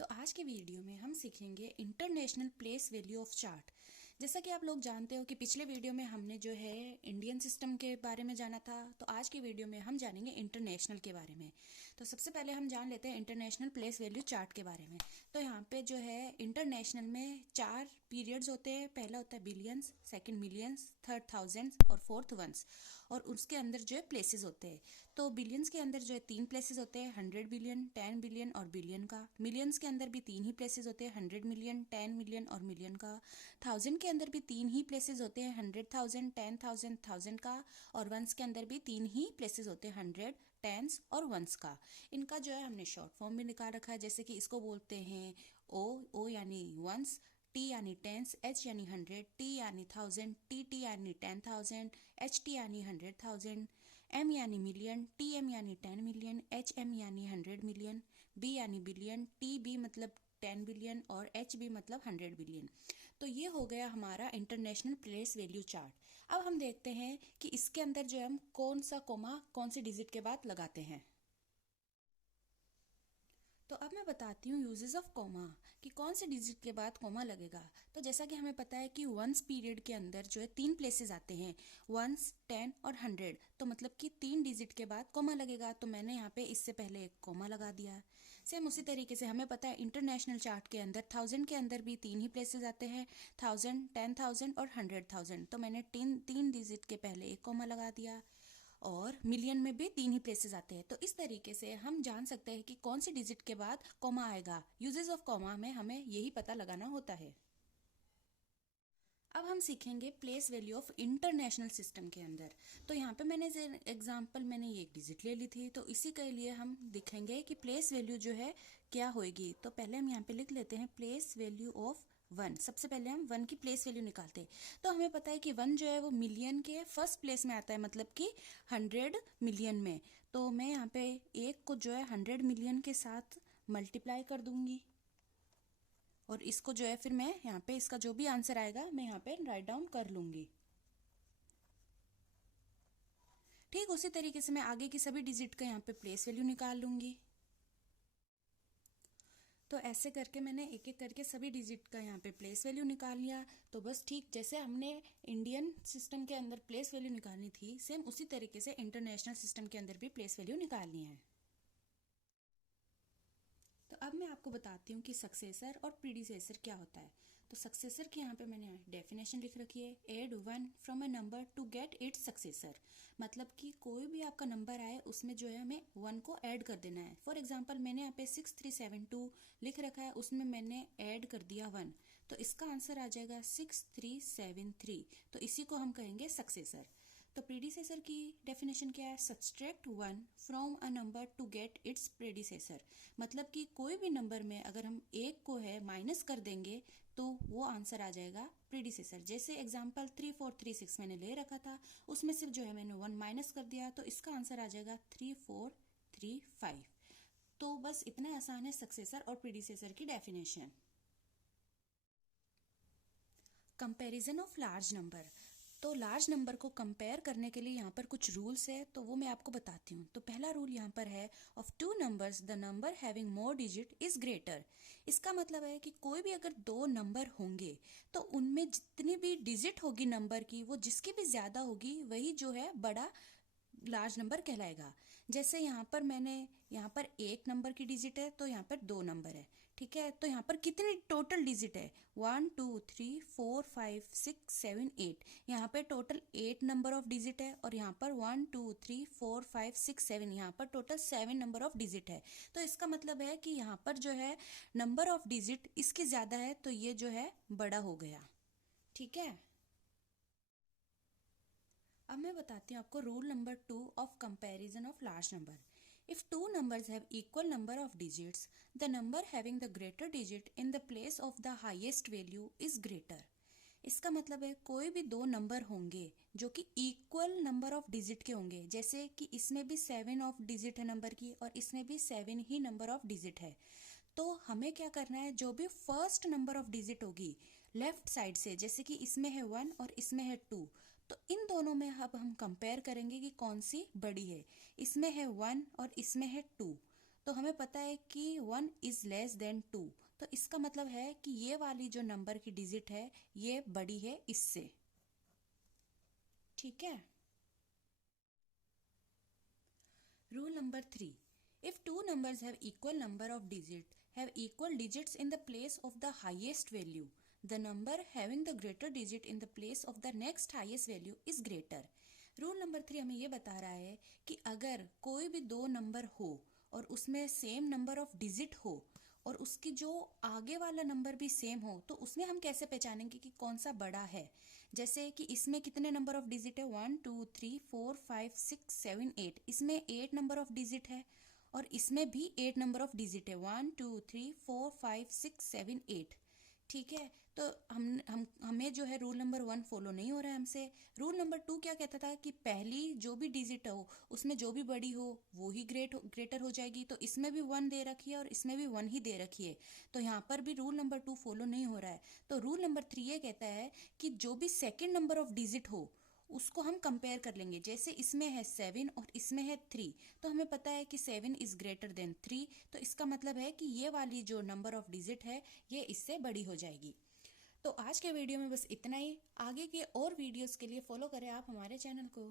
तो आज के वीडियो में हम सीखेंगे international place value of chart. जैसा कि आप लोग जानते हो कि पिछले वीडियो में हमने जो है इंडियन सिस्टम के बारे में जाना था, तो आज के वीडियो में हम जानेंगे इंटरनेशनल के बारे में। तो सबसे पहले हम जान लेते हैं इंटरनेशनल प्लेस वैल्यू चार्ट के बारे में। तो यहाँ पे जो है इंटरनेशनल में 4 पीरियड्स होते हैं। पहला होता है billions, second millions, third thousands और फोर्थ वंस। और उसके अंदर जो है प्लेसेस होते हैं। तो बिलियंस के अंदर जो है 3 प्लेसेस होते हैं, 100 बिलियन, 10 बिलियन और बिलियन का। मिलियंस के अंदर भी 3 ही प्लेसेस होते हैं, 100 मिलियन, 10 मिलियन और मिलियन का। थाउजेंड के अंदर भी 3 ही प्लेसेस होते हैं, 100,000, 10,000, थाउजेंड का। और वंस के अंदर भी 3 ही प्लेसेस होते हैं, 100, टेंस और वंस का। इनका जो है हमने शॉर्ट फॉर्म में निकाल रखा है, जैसे कि इसको बोलते हैं ओ यानी वंस, टी यानी टेंस, एच यानी 100, टी यानी 1000, टी यानी 10,000, एच टी यानी 100,000, एम यानी मिलियन, टी एम यानी 10 मिलियन, एच एम यानी 100 मिलियन, बी यानी बिलियन, टी बी मतलब 10 बिलियन और एच बी मतलब 100 बिलियन। तो ये हो गया हमारा इंटरनेशनल प्लेस वैल्यू चार्ट। अब हम देखते हैं कि इसके अंदर जो हम कौन सा कोमा कौन से डिजिट के बाद लगाते हैं। तो अब मैं बताती हूँ यूजेस ऑफ कोमा, कि कौन से डिजिट के बाद कोमा लगेगा। तो जैसा कि हमें पता है कि वंस पीरियड के अंदर जो है 3 प्लेसेस आते हैं, वंस, 10 और 100। तो मतलब कि 3 डिजिट के बाद कोमा लगेगा। तो मैंने यहाँ पे इससे पहले एक कोमा लगा दिया। सेम उसी तरीके से हमें पता है इंटरनेशनल चार्ट के अंदर थाउजेंड के अंदर भी 3 ही प्लेसेस आते हैं, 1000, 10,000 और 100,000। तो मैंने तीन डिजिट के पहले एक कोमा लगा दिया। और मिलियन में भी 3 ही प्लेसेस आते हैं। तो इस तरीके से हम जान सकते हैं कि कौन सी डिजिट के बाद कॉमा आएगा। यूजेस ऑफ कॉमा में हमें यही पता लगाना होता है। अब हम सीखेंगे place value of international system के अंदर। तो यहाँ पे मैंने एग्जांपल मैंने ये एक डिजिट ले ली थी, तो इसी के लिए हम दिखेंगे कि प्लेस वैल्यू जो है क्या होगी। तो पहले हम यहाँ पे लिख लेते हैं प्लेस वैल्यू ऑफ 1। सबसे पहले हम 1 की प्लेस वैल्यू निकालते हैं। तो हमें पता है कि 1 जो है वो मिलियन के फर्स्ट प्लेस में आता है, मतलब कि 100 मिलियन में। तो मैं यहाँ पे एक को जो है 100 मिलियन के साथ मल्टीप्लाई कर दूंगी, और इसको जो है फिर मैं यहाँ पे इसका जो भी आंसर आएगा मैं यहाँ पे राइट डाउन कर लूंगी। ठीक उसी तरीके से मैं आगे की सभी डिजिट का यहाँ पे प्लेस वैल्यू निकाल लूंगी। तो ऐसे करके मैंने एक एक करके सभी डिजिट का यहाँ पे प्लेस वैल्यू निकाल लिया। तो बस ठीक जैसे हमने इंडियन सिस्टम के अंदर प्लेस वैल्यू निकालनी थी, सेम उसी तरीके से इंटरनेशनल सिस्टम के अंदर भी प्लेस वैल्यू निकालनी है। तो अब मैं आपको बताती हूँ कि सक्सेसर और प्रीडिसेसर क्या होता है। तो सक्सेसर की यहाँ पे मैंने डेफिनेशन लिख रखी है, add 1 from a number to get its successor. मतलब कि कोई भी आपका नंबर आए उसमें जो है हमें 1 को ऐड कर देना है। फॉर एग्जांपल मैंने यहाँ पे 6372 लिख रखा है, उसमें मैंने ऐड कर दिया 1, तो इसका आंसर आ जाएगा 6373। तो इसी को हम कहेंगे सक्सेसर। तो प्रीडिसेसर की डेफिनेशन क्या है, subtract 1 from a number to get its predecessor. मतलब कि कोई भी नंबर में अगर हम एक को है माइनस कर देंगे तो वो आंसर आ जाएगा प्रीडिसेसर। जैसे एग्जांपल 3436 मैंने ले रखा था, उसमें सिर्फ जो है मैंने 1 माइनस कर दिया, तो इसका आंसर आ जाएगा 3435। तो बस इतना आसान है सक्सेसर और प्रीडिसेसर की definition. Comparison of large number. तो लार्ज नंबर को कंपेयर करने के लिए यहाँ पर कुछ रूल्स है, तो वो मैं आपको बताती हूँ। तो पहला रूल यहाँ पर है, of 2 numbers the number having more digit is greater. इसका मतलब है कि कोई भी अगर 2 नंबर होंगे तो उनमें जितनी भी डिजिट होगी नंबर की, वो जिसकी भी ज्यादा होगी वही जो है बड़ा लार्ज नंबर कहलाएगा। जैसे यहाँ पर एक नंबर की डिजिट है, तो यहाँ पर 2 नंबर है। ठीक है, तो यहाँ पर कितनी टोटल डिजिट है, 1 2 3 4 5 6 7 8। यहाँ पे टोटल 8 नंबर ऑफ डिजिट है, और यहाँ पर 1 2 3 4 5 6 7, यहाँ पर टोटल 7 नंबर ऑफ डिजिट है। तो इसका मतलब है कि यहाँ पर जो है नंबर ऑफ डिजिट इसकी ज्यादा है, तो ये जो है बड़ा हो गया। ठीक है, अब मैं बताती हूँ आपको rule number 2 of comparison of large number. If 2 numbers have equal number of digits, the number having the greater digit in the place of the highest value is greater। इसका मतलब है कोई भी 2 नंबर होंगे जो कि इक्वल नंबर ऑफ डिजिट के होंगे, जैसे कि इसमें भी 7 ऑफ डिजिट है नंबर की और इसमें भी 7 ही नंबर ऑफ डिजिट है। तो हमें क्या करना है, जो भी फर्स्ट नंबर ऑफ डिजिट होगी लेफ्ट साइड से, जैसे कि इसमें है 1 और इसमें है 2, तो इन दोनों में अब हम कंपेयर करेंगे कि कौन सी बड़ी है। इसमें है 1 और इसमें है 2, तो हमें पता है कि 1 इज लेस देन 2, तो इसका मतलब है कि ये वाली जो नंबर की डिजिट है ये बड़ी है इससे। ठीक है। Rule number 3, if two numbers have equal number of digits in the place of the highest value, the number having the greater digit in the place of the next highest value is greater. Rule number 3 हमें ये बता रहा है कि अगर कोई भी दो नंबर हो और उसमें सेम नंबर ऑफ डिजिट हो और उसकी जो आगे वाला नंबर भी सेम हो, तो उसमें हम कैसे पहचानेंगे कि कौन सा बड़ा है। जैसे कि इसमें कितने नंबर ऑफ डिजिट है, 1 2 3 4 5 6 7 8, इसमें 8 नंबर ऑफ डिजिट है और इसमें भी 8 नंबर ऑफ डिजिट है, 1 2 3 4 5 6 7 8। ठीक है, तो हमें जो है रूल नंबर 1 फॉलो नहीं हो रहा है हमसे। रूल नंबर 2 क्या कहता था कि पहली जो भी डिजिट हो उसमें जो भी बड़ी हो वो ही ग्रेटर हो जाएगी, तो इसमें भी 1 दे रखी है और इसमें भी 1 ही दे रखी है, तो यहाँ पर भी रूल नंबर 2 फॉलो नहीं हो रहा है। तो रूल नंबर 3 ये कहता है कि जो भी सेकेंड नंबर ऑफ डिजिट हो उसको हम कंपेयर कर लेंगे। जैसे इसमें है 7 और इसमें है 3, तो हमें पता है कि 7 इज ग्रेटर देन 3, तो इसका मतलब है कि ये वाली जो नंबर ऑफ डिजिट है ये इससे बड़ी हो जाएगी। तो आज के वीडियो में बस इतना ही। आगे के और वीडियोस के लिए फॉलो करें आप हमारे चैनल को।